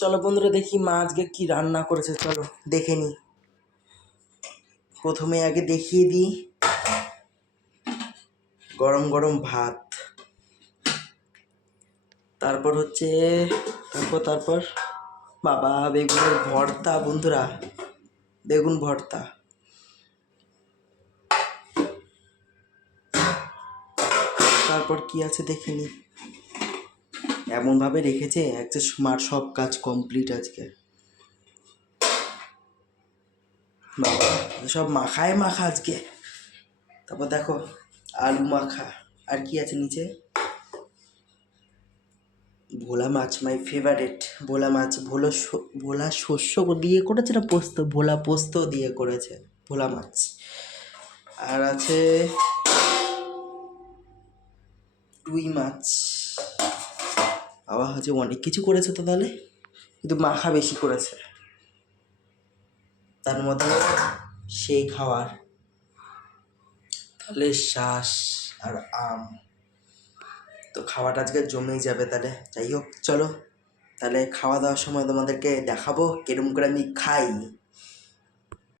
চলো বন্ধুরা, দেখি মা আজকে কি রান্না করেছে। চলো দেখে নি। প্রথমে আগে দেখিয়ে দিই গরম গরম ভাত, তারপর হচ্ছে তারপর বাবা বেগুনের ভর্তা। বন্ধুরা, বেগুন ভর্তা। তারপর কি আছে দেখে নি। এমনভাবে রেখেছে একটা মার সব কাজ কমপ্লিট আজকে। বাবা সব মাখা আজকে। তারপর দেখো আলু মাখা। আর কি আছে নিচে? ভোলা মাছ, মাই ফেভারিট। ভোলা মাছ, ভোলা শস্য দিয়ে করেছে না পোস্ত? ভোলা পোস্ত দিয়ে করেছে ভোলা মাছ। আর আছে রুই মাছ। বাবা হচ্ছে অনেক কিছু করেছে তো তাহলে, কিন্তু মাখা বেশি করেছে। তার মধ্যে সেই খাওয়ার তাহলে শ্বাস আর আম, তো খাওয়াটা আজকে জমেই যাবে। তাহলে যাই হোক, চলো তাহলে খাওয়া দাওয়ার সময় তোমাদেরকে দেখাবো কিরম করে আমি খাই।